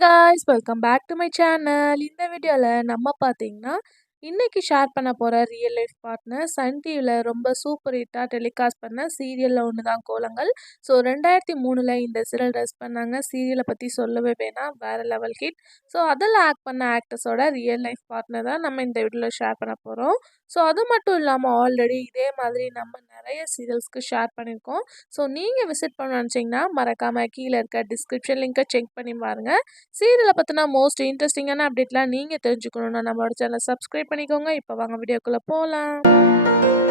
guys, welcome back to my channel. இந்த வீடியோல நம்ம பாத்தீங்கன்னா இன்னைக்கு ஷேர் பண்ண போற ரியல் லைஃப் பார்ட்னர் சன் டிவில ரொம்ப சூப்பர் ஹிட்டா டெலிகாஸ்ட் பண்ண சீரியல்ல ஒண்ணுதான் கோலங்கள். ஸோ 2003ல இந்த சீரியல் ட்ரெஸ் பண்ணாங்க. சீரியலை பத்தி சொல்லவே வேணாம், வேற லெவல் ஹிட். ஸோ அதில் ஆக்ட் பண்ண ஆக்டர்ஸோட ரியல் லைஃப் பார்ட்னர் தான் நம்ம இந்த வீடியோல ஷேர் பண்ண போறோம். ஸோ அது மட்டும் இல்லாமல் ஆல்ரெடி இதே மாதிரி நம்ம நிறைய சீரியல்ஸ்க்கு ஷேர் பண்ணியிருக்கோம். ஸோ நீங்கள் விசிட் பண்ண நினச்சிங்கன்னா மறக்காமல் கீழே இருக்க டிஸ்கிரிப்ஷன் லிங்கை செக் பண்ணி பாருங்க. சீரியலை பற்றின மோஸ்ட் இன்ட்ரெஸ்டிங்கான அப்டேட்லாம் நீங்கள் தெரிஞ்சுக்கணுன்னா நம்மளோட சேனலை சப்ஸ்கிரைப் பண்ணிக்கோங்க. இப்போ வாங்க வீடியோக்குள்ளே போகலாம்.